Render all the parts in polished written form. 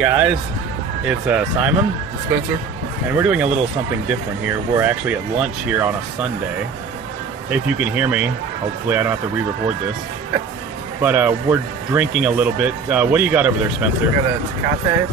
Guys, it's Simon, Spencer. and we're doing a little something different here. We're actually at lunch here on a Sunday. If you can hear me, hopefully I don't have to re-record this. But we're drinking a little bit. What do you got over there, Spencer? I got a Tecate.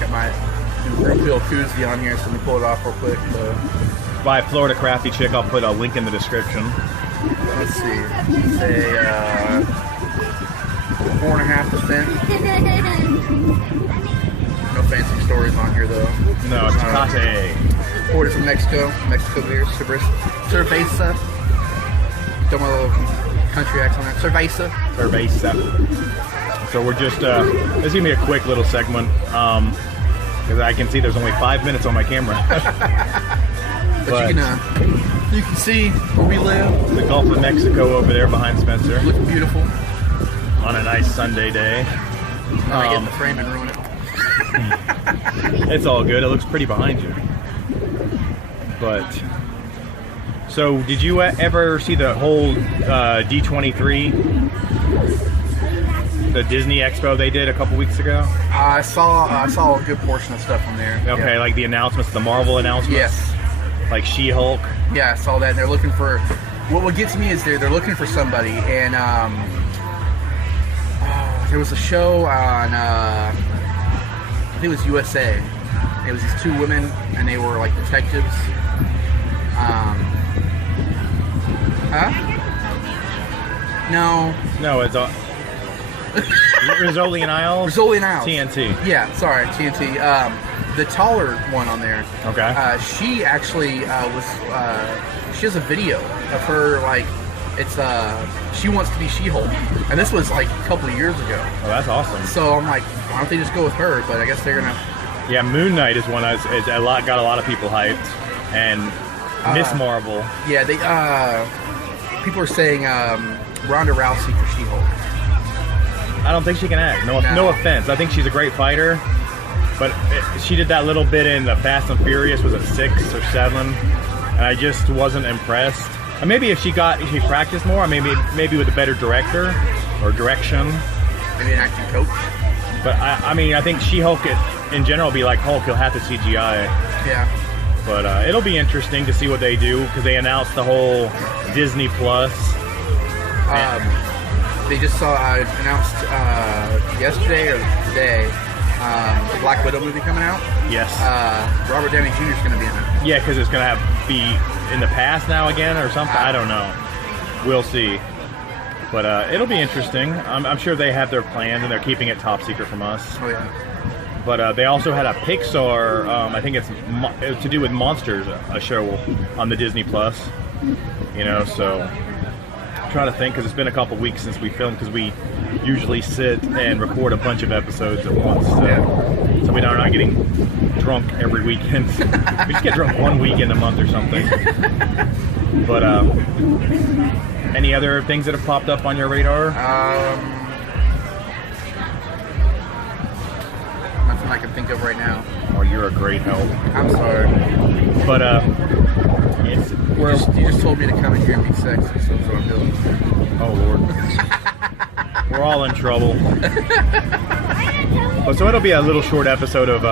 Got my TheBrewPill koozie on here, so let me pull it off real quick. By Florida Crafty Chick. I'll put a link in the description. Let's see. Say 4.5%. No fancy stories on here though. No, it's Tecate. Ordered from Mexico beer, cerveza. Don't want a little country accent on that. Cerveza. Cerveza. So we're just, this is going to be a quick little segment, because I can see there's only 5 minutes on my camera. but you can see where we live. The Gulf of Mexico over there behind Spencer. Looking beautiful. On a nice Sunday day. I get in the frame and ruin it. It's all good. It looks pretty behind you. But, so did you ever see the whole D23, the Disney Expo they did a couple weeks ago? I saw a good portion of stuff from there. Okay, yeah. Like the announcements, the Marvel announcements? Yes. Like She-Hulk? Yeah, I saw that. They're looking for, what gets me is they're looking for somebody, and there was a show on, I think it was USA. It was these two women, and they were like detectives. No, it's Rizzoli and Isles? Rizzoli and Isles. TNT. Yeah, sorry, TNT. The taller one on there. Okay. She actually she has a video of her, like, it's she wants to be She-Hulk, and this was like a couple of years ago. Oh, that's awesome. So I'm like, why don't they just go with her? But I guess they're gonna. Yeah, Moon Knight is one that's got a lot of people hyped, and Miss Marvel. Yeah, they people are saying Ronda Rousey for She-Hulk. I don't think she can act. No offense. I think she's a great fighter, but she did that little bit in the Fast and Furious. Was it 6 or 7? And I just wasn't impressed. And maybe if she practiced more, maybe with a better director or direction. Maybe an acting coach. But I mean, I think She-Hulk in general will be like Hulk. He'll have to CGI. Yeah. But it'll be interesting to see what they do, because they announced the whole Disney Plus. They just announced yesterday or today the Black Widow movie coming out. Yes. Robert Downey Jr. is going to be in it. Yeah, because it's going to be in the past now again or something. I don't know. We'll see. But it'll be interesting. I'm sure they have their plans and they're keeping it top secret from us. Oh, yeah. But they also had a Pixar, I think it's to do with monsters, a show on the Disney Plus. You know, so I'm trying to think, because it's been a couple weeks since we filmed, because we usually sit and record a bunch of episodes at once. So, so we're not getting drunk every weekend. We just get drunk one weekend a month or something. But any other things that have popped up on your radar? I can think of right now. Oh, you're a great help. I'm sorry. But you just told me to come in here and be sexy, so that's what I'm doing. Oh Lord. We're all in trouble. But so it'll be a little short episode of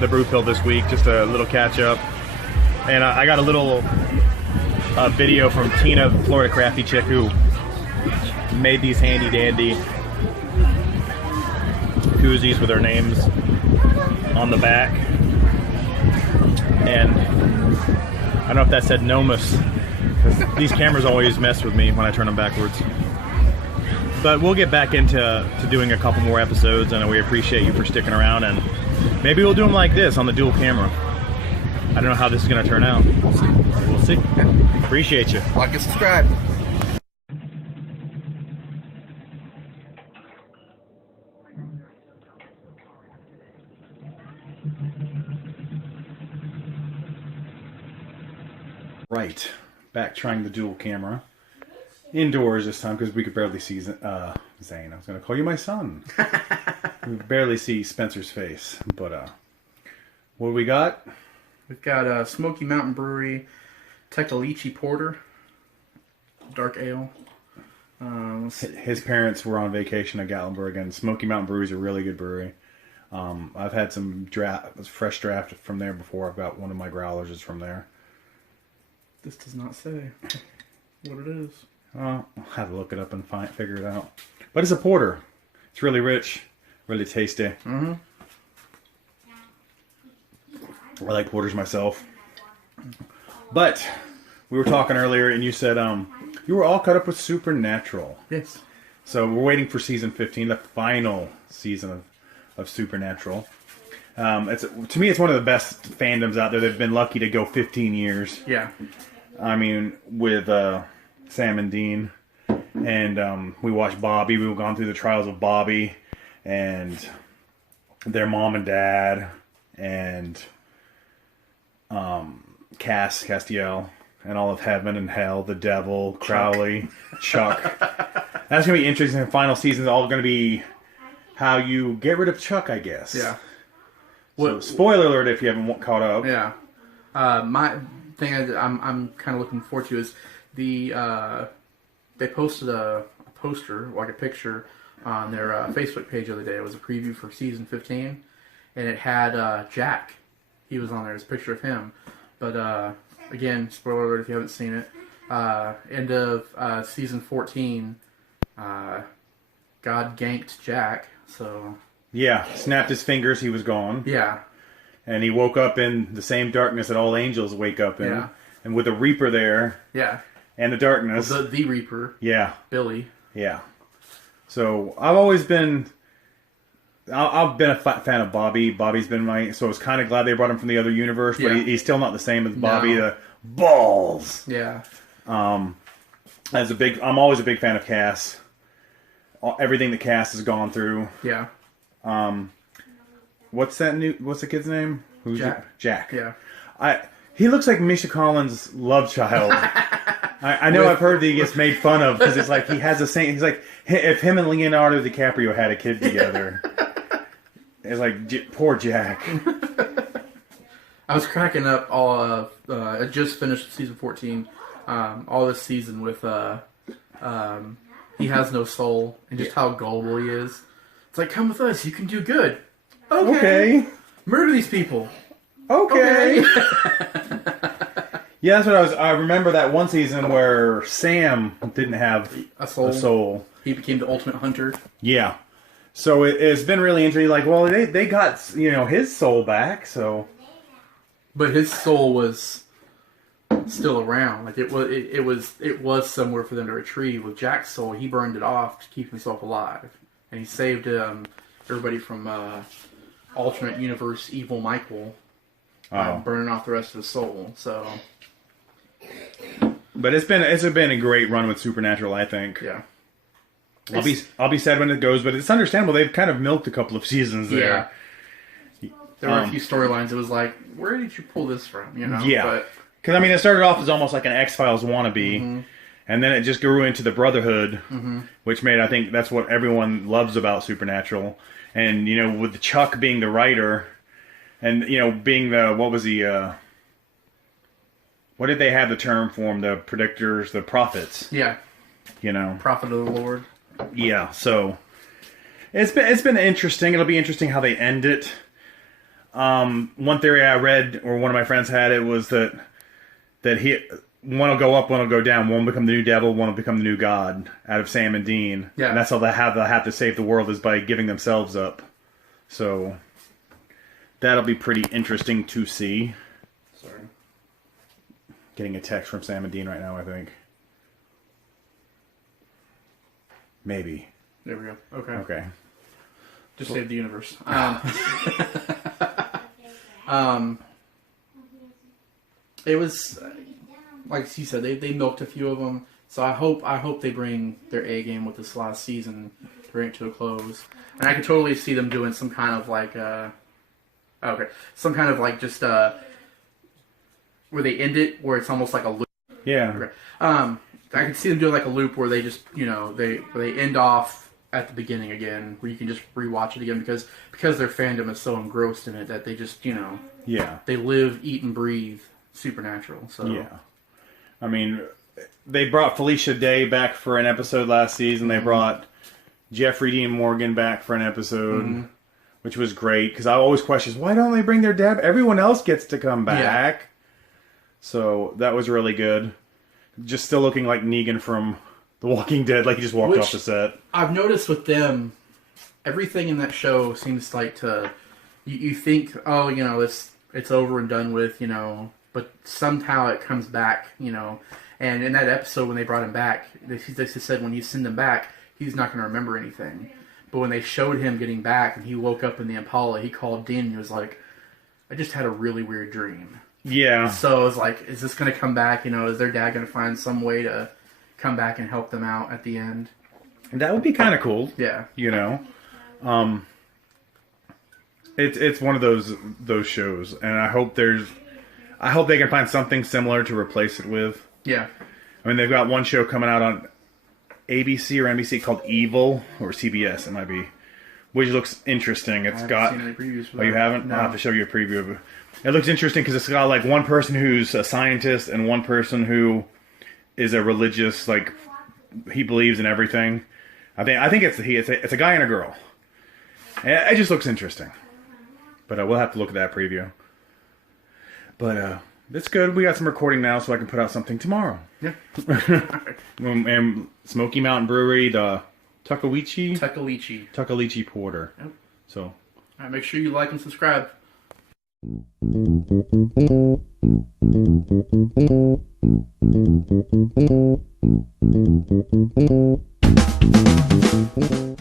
the Brew Pill this week, just a little catch up. And I got a little video from Tina, Florida Crafty Chick, who made these handy dandy koozies with their names on the back, and I don't know if that said Nomus, because these cameras always mess with me when I turn them backwards. But we'll get back into doing a couple more episodes, and we appreciate you for sticking around, and maybe we'll do them like this on the dual camera. I don't know how this is going to turn out. We'll see. We'll see. Appreciate you. Like and subscribe. Right, back trying the dual camera. Indoors this time, because we could barely see Zane. I was going to call you my son. We could barely see Spencer's face. But what do we got? We've got Smoky Mountain Brewery Tecalichi Porter, dark ale. His parents were on vacation at Gatlinburg, and Smoky Mountain Brewery is a really good brewery. I've had some fresh draft from there before. I've got one of my growlers is from there. This does not say what it is. I'll have to look it up and figure it out. But it's a porter. It's really rich, really tasty. Mm-hmm. I like porters myself. But we were talking earlier, and you said you were all caught up with Supernatural. Yes. So we're waiting for season 15, the final season of Supernatural. To me, it's one of the best fandoms out there. They've been lucky to go 15 years. Yeah. I mean, with Sam and Dean. And we watched Bobby. We've gone through the trials of Bobby and their mom and dad and Castiel and all of heaven and hell, the devil, Crowley, Chuck. That's going to be interesting. The final season is all going to be how you get rid of Chuck, I guess. Yeah. So, spoiler alert if you haven't caught up. Yeah. My thing I'm kind of looking forward to is they posted a poster, like a picture, on their Facebook page the other day. It was a preview for season 15, and it had Jack. He was on there. There's a picture of him. But, again, spoiler alert if you haven't seen it. End of season 14, God ganked Jack, so... Yeah, snapped his fingers, he was gone. Yeah. And he woke up in the same darkness that all angels wake up in. Yeah. And with the Reaper there. Yeah. And the darkness. Well, the Reaper. Yeah. Billy. Yeah. So, I've always been... I've been a fan of Bobby. Bobby's been my... So I was kind of glad they brought him from the other universe, but he's still not the same as Bobby. No. The balls! Yeah. I'm always a big fan of Cass. Everything that Cass has gone through. Yeah. What's the kid's name? Who's Jack. Jack. Yeah. He looks like Misha Collins' love child. I know I've heard that he gets made fun of because it's like he has the same. He's like if him and Leonardo DiCaprio had a kid together. It's like poor Jack. I was cracking up all. I just finished season 14. All this season with he has no soul and just how gullible he is. It's like, come with us, you can do good. Okay. Murder these people. Okay. Yeah, that's what I remember that one season where Sam didn't have a soul. He became the ultimate hunter. Yeah. So it's been really interesting. Like, well, they got, his soul back, so. But his soul was still around. Like it was somewhere for them to retrieve. With Jack's soul, he burned it off to keep himself alive. And he saved everybody from alternate universe evil Michael burning off the rest of his soul. So, but it's been a great run with Supernatural, I think. Yeah, I'll be sad when it goes, but it's understandable. They've kind of milked a couple of seasons there. Yeah. There were a few storylines. It was like, where did you pull this from? Yeah, because it started off as almost like an X-Files wannabe. Mm-hmm. And then it just grew into the Brotherhood, which I think that's what everyone loves about Supernatural. And, with Chuck being the writer, and, being what did they have the term for them? The predictors, the prophets. Yeah. Prophet of the Lord. Yeah, so it's been interesting. It'll be interesting how they end it. One theory I read, or one of my friends had it, was that one will go up, one will go down. One will become the new devil, one will become the new god out of Sam and Dean. Yeah. And that's how they have to save the world, is by giving themselves up. So that'll be pretty interesting to see. Sorry. Getting a text from Sam and Dean right now, I think. Maybe. There we go. Okay. Just save the universe. It was... Like you said, they milked a few of them, so I hope they bring their A game with this last season to bring it to a close. And I could totally see them doing some kind of like just where they end it, where it's almost like a loop. Yeah. Okay. I could see them doing like a loop where they just they end off at the beginning again, where you can just rewatch it again because their fandom is so engrossed in it that they just they live, eat, and breathe Supernatural. So yeah. I mean, they brought Felicia Day back for an episode last season. They brought Jeffrey Dean Morgan back for an episode, which was great. Because I always question, why don't they bring their dad? Everyone else gets to come back. Yeah. So that was really good. Just still looking like Negan from The Walking Dead, like he just walked off the set. I've noticed with them, everything in that show seems like to... You think, oh, you know, it's over and done with, you know, but somehow it comes back, you know. And in that episode when they brought him back, they said when you send him back, he's not going to remember anything. But when they showed him getting back and he woke up in the Impala, he called Dean and he was like, I just had a really weird dream. Yeah. So it was like, is this going to come back? You know, is their dad going to find some way to come back and help them out at the end? And that would be kind of cool. Yeah. You know? It's one of those shows, and I hope they can find something similar to replace it with. Yeah. I mean, they've got one show coming out on ABC or NBC called Evil, or CBS it might be, which looks interesting. It's got... seen any previews for that. Oh, you haven't? No. I'll have to show you a preview of it. It looks interesting because it's got like one person who's a scientist and one person who is a religious, like, he believes in everything. I think it's a guy and a girl. It just looks interesting. But we'll have to look at that preview. But it's good. We got some recording now, so I can put out something tomorrow. Yeah. And Smoky Mountain Brewery, the Tuckaleechee Porter. Yep. So. All right, make sure you like and subscribe.